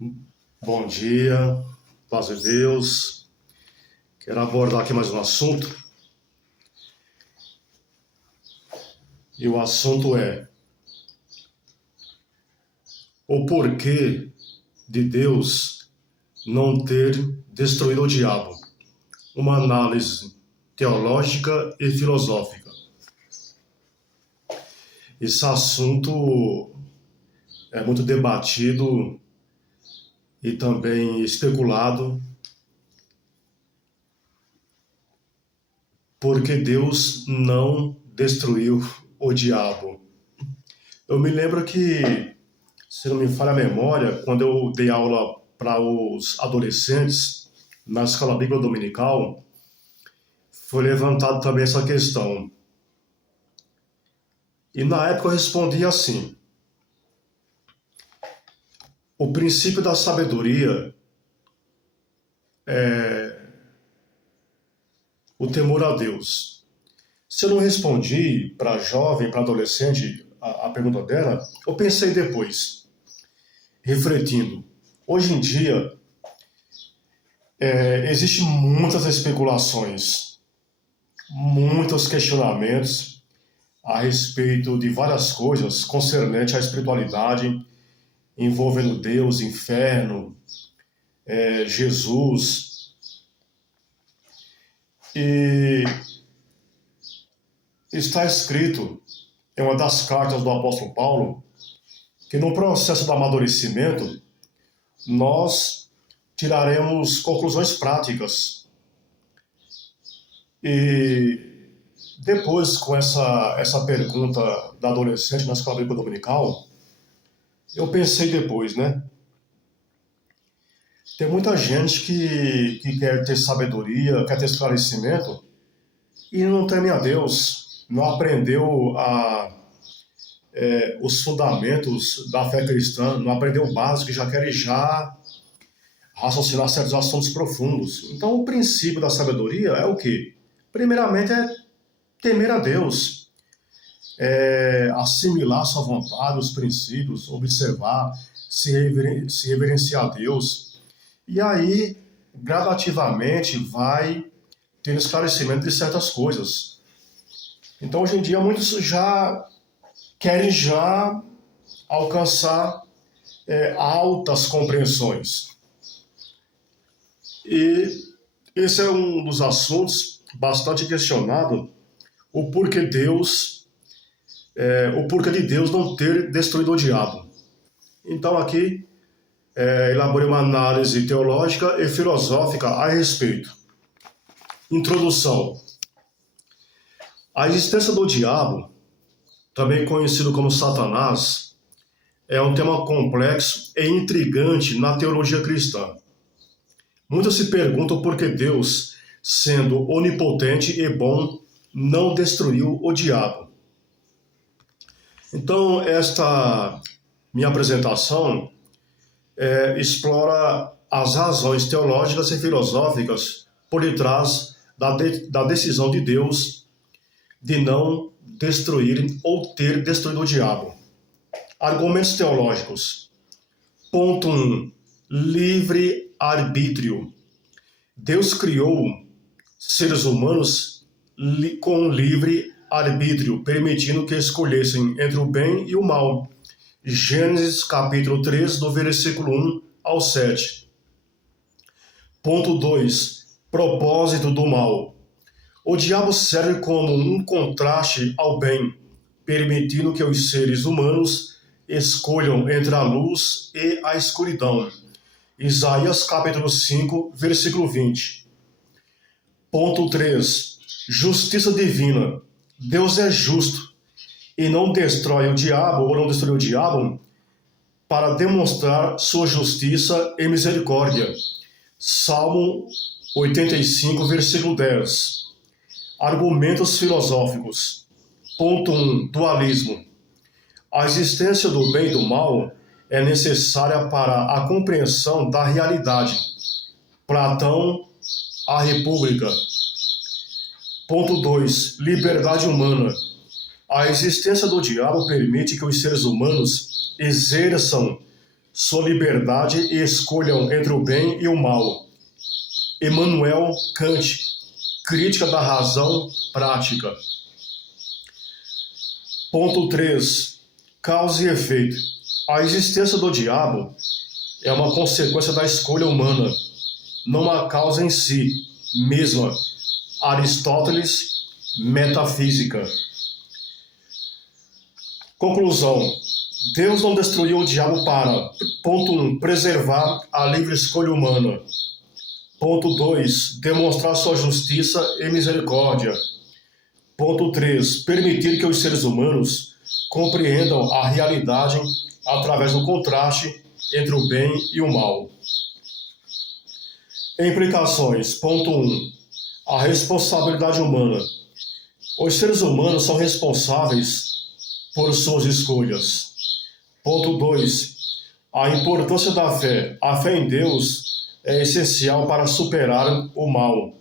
Bom dia, paz de Deus. Quero abordar aqui mais um assunto, e o assunto é o porquê de Deus não ter destruído o diabo. Uma análise teológica e filosófica. Esse assunto é muito debatido e também especulado, porque Deus não destruiu o diabo. Eu me lembro que, se não me falha a memória, quando eu dei aula para os adolescentes na escola bíblica dominical, foi levantado também essa questão. E na época eu respondi assim: o princípio da sabedoria é o temor a Deus. Se eu não respondi para jovem, para adolescente, a pergunta dela, eu pensei depois, refletindo. Hoje em dia, existem muitas especulações, muitos questionamentos a respeito de várias coisas concernentes à espiritualidade, envolvendo Deus, inferno, Jesus. E está escrito em uma das cartas do apóstolo Paulo que no processo do amadurecimento nós tiraremos conclusões práticas. E depois, com essa pergunta da adolescente na escola bíblica dominical, eu pensei depois, né? Tem muita gente que quer ter sabedoria, quer ter esclarecimento e não teme a Deus, não aprendeu os fundamentos da fé cristã, não aprendeu o básico e já quer já raciocinar certos assuntos profundos. Então, o princípio da sabedoria é o quê? Primeiramente é temer a Deus, assimilar sua vontade, os princípios, observar, se reverenciar a Deus. E aí, gradativamente, vai ter esclarecimento de certas coisas. Então, hoje em dia, muitos já querem já alcançar altas compreensões. E esse é um dos assuntos bastante questionado, o porquê o porquê de Deus não ter destruído o diabo. Então aqui elaborei uma análise teológica e filosófica a respeito. Introdução. A existência do diabo, também conhecido como Satanás, é um tema complexo e intrigante na teologia cristã. Muitos se perguntam por que Deus, sendo onipotente e bom, não destruiu o diabo. Então, esta minha apresentação explora as razões teológicas e filosóficas por detrás da decisão de Deus de não destruir ou ter destruído o diabo. Argumentos teológicos. Ponto 1. Livre-arbítrio. Deus criou seres humanos com livre-arbítrio, permitindo que escolhessem entre o bem e o mal. Gênesis capítulo 3, do versículo 1 ao 7. Ponto 2. Propósito do mal. O diabo serve como um contraste ao bem, permitindo que os seres humanos escolham entre a luz e a escuridão. Isaías capítulo 5, versículo 20. Ponto 3. Justiça divina. Deus é justo e não destrói o diabo ou não destruiu o diabo para demonstrar sua justiça e misericórdia. Salmo 85, versículo 10. Argumentos filosóficos. Ponto 1. Dualismo. A existência do bem e do mal é necessária para a compreensão da realidade. Platão, A República. Ponto 2. Liberdade humana. A existência do diabo permite que os seres humanos exerçam sua liberdade e escolham entre o bem e o mal. Immanuel Kant, crítica da razão prática. Ponto 3. Causa e efeito. A existência do diabo é uma consequência da escolha humana, não uma causa em si mesma. Aristóteles, Metafísica. Conclusão. Deus não destruiu o diabo para, ponto 1, preservar a livre escolha humana. Ponto 2, demonstrar sua justiça e misericórdia. Ponto 3, permitir que os seres humanos compreendam a realidade através do contraste entre o bem e o mal. Implicações. Ponto 1, a responsabilidade humana. Os seres humanos são responsáveis por suas escolhas. Ponto 2. A importância da fé. A fé em Deus é essencial para superar o mal.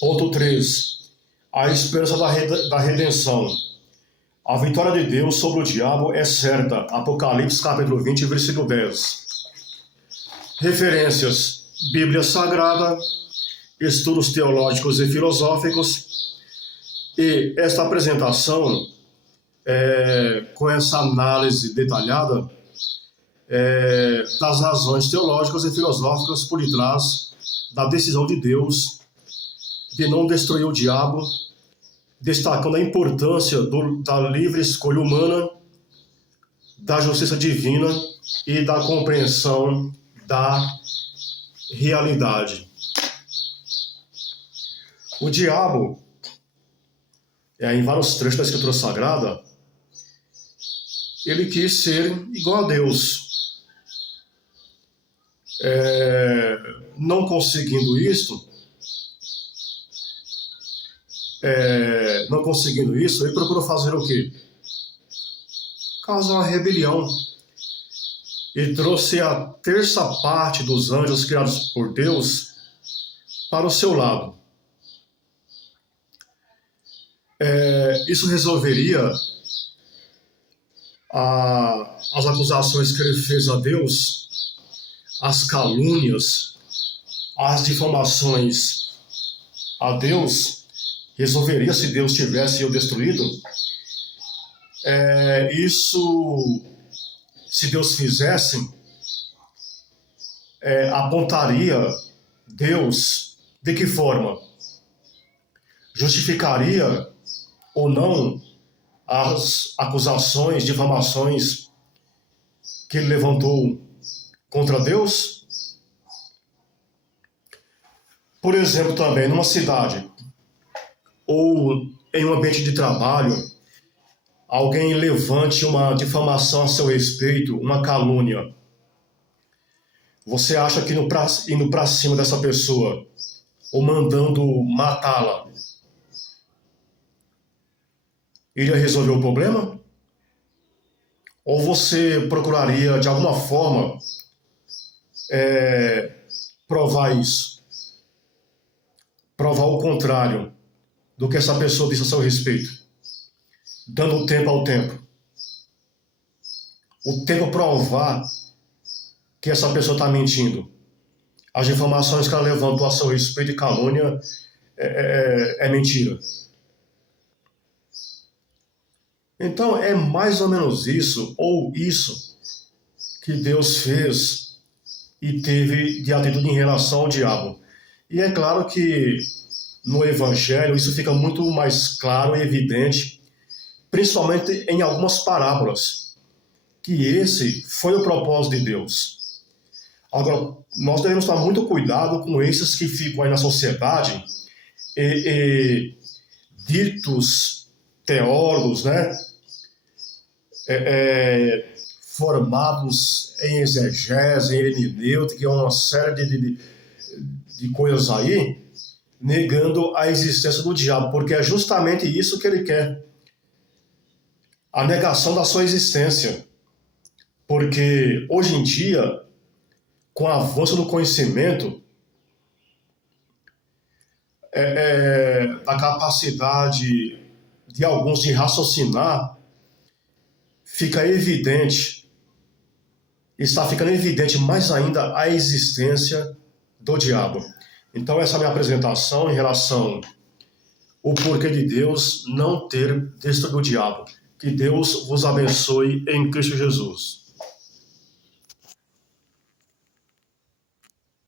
Ponto 3. A esperança da redenção. A vitória de Deus sobre o diabo é certa. Apocalipse capítulo 20, versículo 10. Referências. Bíblia Sagrada, estudos teológicos e filosóficos. E esta apresentação, com essa análise detalhada das razões teológicas e filosóficas por detrás da decisão de Deus de não destruir o diabo, destacando a importância da livre escolha humana, da justiça divina e da compreensão da realidade. O diabo, em vários trechos da Escritura Sagrada, ele quis ser igual a Deus. Não conseguindo isso, ele procurou fazer o quê? Causar uma rebelião. E trouxe a terça parte dos anjos criados por Deus para o seu lado. Isso resolveria as acusações que ele fez a Deus, as calúnias, as difamações a Deus, resolveria se Deus tivesse o destruído. Isso, se Deus fizesse, apontaria Deus de que forma? Justificaria ou não as acusações, difamações que ele levantou contra Deus? Por exemplo, também numa cidade ou em um ambiente de trabalho, alguém levante uma difamação a seu respeito, uma calúnia. Você acha que indo para cima dessa pessoa ou mandando matá-la iria resolver o problema? Ou você procuraria, de alguma forma, provar isso? Provar o contrário do que essa pessoa disse a seu respeito, dando tempo ao tempo. O tempo provar que essa pessoa está mentindo. As informações que ela levantou a seu respeito de calúnia é mentira. Então é mais ou menos isso, ou isso, que Deus fez e teve de atitude em relação ao diabo. E é claro que no Evangelho isso fica muito mais claro e evidente, principalmente em algumas parábolas, que esse foi o propósito de Deus. Agora, nós devemos tomar muito cuidado com esses que ficam aí na sociedade ditos teólogos, né? Formados em exegese, em hermenêutica, uma série de coisas aí, negando a existência do diabo, porque é justamente isso que ele quer. A negação da sua existência. Porque hoje em dia, com o avanço do conhecimento, da capacidade de alguns de raciocinar, fica evidente está ficando evidente mais ainda a existência do diabo. Então essa é a minha apresentação em relação ao porquê de Deus não ter destruído o diabo. Que Deus vos abençoe em Cristo Jesus.